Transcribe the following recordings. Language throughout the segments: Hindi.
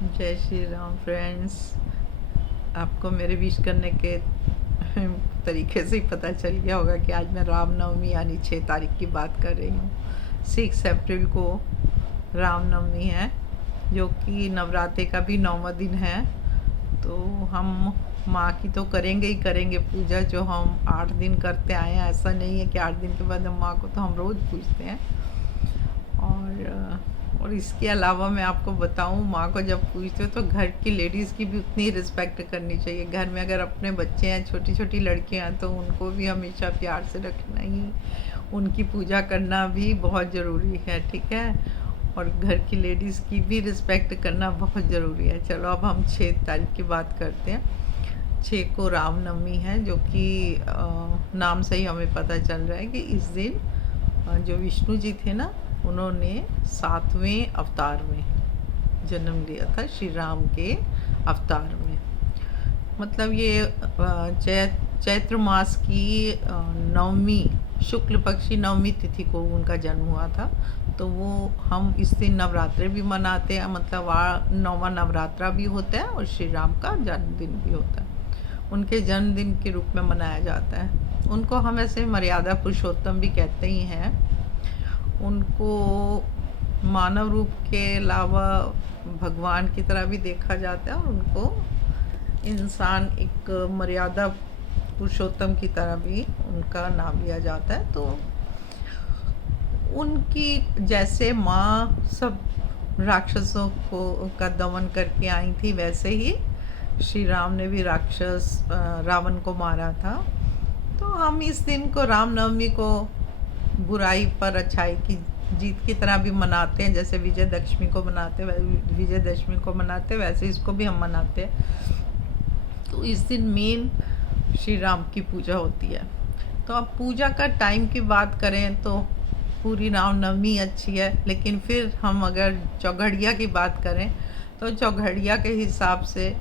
जय श्री राम फ्रेंड्स। आपको मेरे विश करने के तरीके से ही पता चल गया होगा कि आज मैं रामनवमी यानी 6 तारीख की बात कर रही हूँ। 6 अप्रैल को रामनवमी है, जो कि नवरात्रि का भी 9वां दिन है। तो हम माँ की तो करेंगे ही करेंगे पूजा, जो हम 8 दिन करते आए हैं। ऐसा नहीं है कि 8 दिन के बाद हम माँ को तो हम रोज़ पूजते हैं। और इसके अलावा मैं आपको बताऊं, माँ को जब पूछते हो तो घर की लेडीज़ की भी उतनी रिस्पेक्ट करनी चाहिए। घर में अगर अपने बच्चे हैं, छोटी छोटी लड़कियां हैं, तो उनको भी हमेशा प्यार से रखना ही, उनकी पूजा करना भी बहुत ज़रूरी है, ठीक है। और घर की लेडीज़ की भी रिस्पेक्ट करना बहुत ज़रूरी है। चलो अब हम 6 तारीख की बात करते हैं। 6 को रामनवमी है, जो कि नाम से ही हमें पता चल रहा है कि इस दिन जो विष्णु जी थे ना, उन्होंने 7वें अवतार में जन्म लिया था, श्री राम के अवतार में। मतलब ये चैत्र मास की नवमी, शुक्ल पक्षी नवमी तिथि को उनका जन्म हुआ था। तो वो हम इस दिन नवरात्रे भी मनाते हैं, मतलब 9वां नवरात्रा भी होता है और श्री राम का जन्मदिन भी होता है। उनके जन्मदिन के रूप में मनाया जाता है। उनको हम ऐसे मर्यादा पुरुषोत्तम भी कहते ही हैं। उनको मानव रूप के अलावा भगवान की तरह भी देखा जाता है, और उनको इंसान एक मर्यादा पुरुषोत्तम की तरह भी उनका नाम लिया जाता है। तो उनकी जैसे माँ सब राक्षसों को का दमन करके आई थी, वैसे ही श्री राम ने भी राक्षस रावण को मारा था। तो हम इस दिन को, रामनवमी को, बुराई पर अच्छाई की जीत की तरह भी मनाते हैं। जैसे विजयदशमी को मनाते वैसे इसको भी हम मनाते हैं। तो इस दिन मेन श्री राम की पूजा होती है। तो अब पूजा का टाइम की बात करें तो पूरी रामनवमी अच्छी है, लेकिन फिर हम अगर चौघड़िया की बात करें तो चौघड़िया के हिसाब से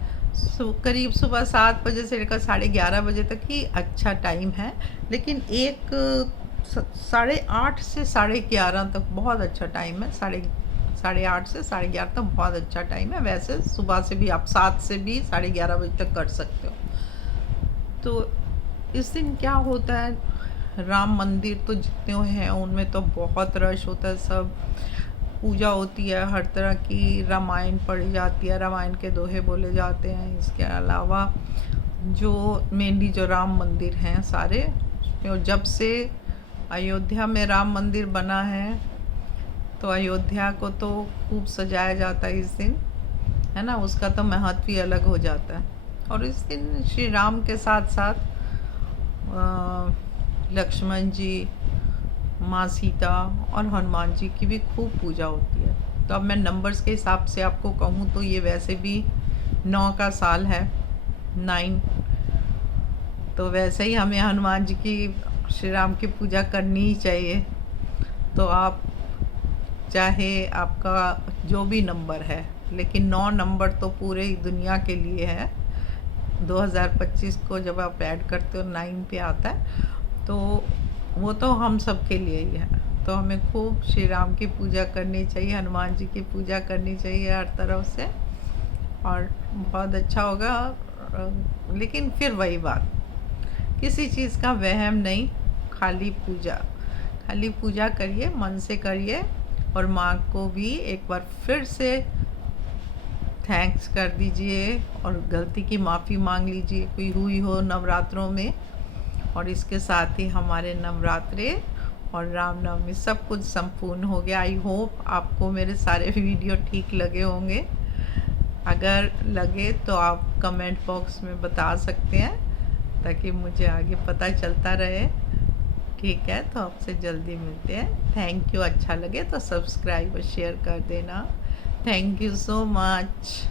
करीब सुबह 7 बजे से लेकर 11:30 बजे तक ही अच्छा टाइम है। लेकिन एक 8:30 से 11:30 तक बहुत अच्छा टाइम है। 8:30 से 11:30 तक बहुत अच्छा टाइम है। वैसे सुबह से भी आप 7 से भी 11:30 बजे तक कर सकते हो। तो इस दिन क्या होता है, राम मंदिर तो जितने हैं उनमें तो बहुत रश होता है। सब पूजा होती है, हर तरह की रामायण पढ़ी जाती है, रामायण के दोहे बोले जाते हैं। इसके अलावा जो मेनली जो राम मंदिर हैं सारे, और जब से अयोध्या में राम मंदिर बना है तो अयोध्या को तो खूब सजाया जाता है इस दिन, है ना। उसका तो महत्व ही अलग हो जाता है। और इस दिन श्री राम के साथ साथ लक्ष्मण जी, माँ सीता और हनुमान जी की भी खूब पूजा होती है। तो अब मैं नंबर्स के हिसाब से आपको कहूँ तो ये वैसे भी 9 का साल है, 9। तो वैसे ही हमें हनुमान जी की, श्री राम की पूजा करनी ही चाहिए। तो आप चाहे आपका जो भी नंबर है, लेकिन 9 नंबर तो पूरे दुनिया के लिए है। 2025 को जब आप ऐड करते हो 9 पे आता है, तो वो तो हम सब के लिए ही है। तो हमें खूब श्री राम की पूजा करनी चाहिए, हनुमान जी की पूजा करनी चाहिए हर तरफ से, और बहुत अच्छा होगा। लेकिन फिर वही बात, किसी चीज़ का वहम नहीं, खाली पूजा करिए, मन से करिए। और माँ को भी एक बार फिर से थैंक्स कर दीजिए और गलती की माफ़ी मांग लीजिए कोई हुई हो नवरात्रों में। और इसके साथ ही हमारे नवरात्रे और रामनवमी सब कुछ संपूर्ण हो गया। आई होप आपको मेरे सारे वीडियो ठीक लगे होंगे। अगर लगे तो आप कमेंट बॉक्स में बता सकते हैं, ताकि मुझे आगे पता चलता रहे। ठीक है, तो आपसे जल्दी मिलते हैं। Thank you. अच्छा लगे तो सब्सक्राइब और शेयर कर देना। Thank you so much.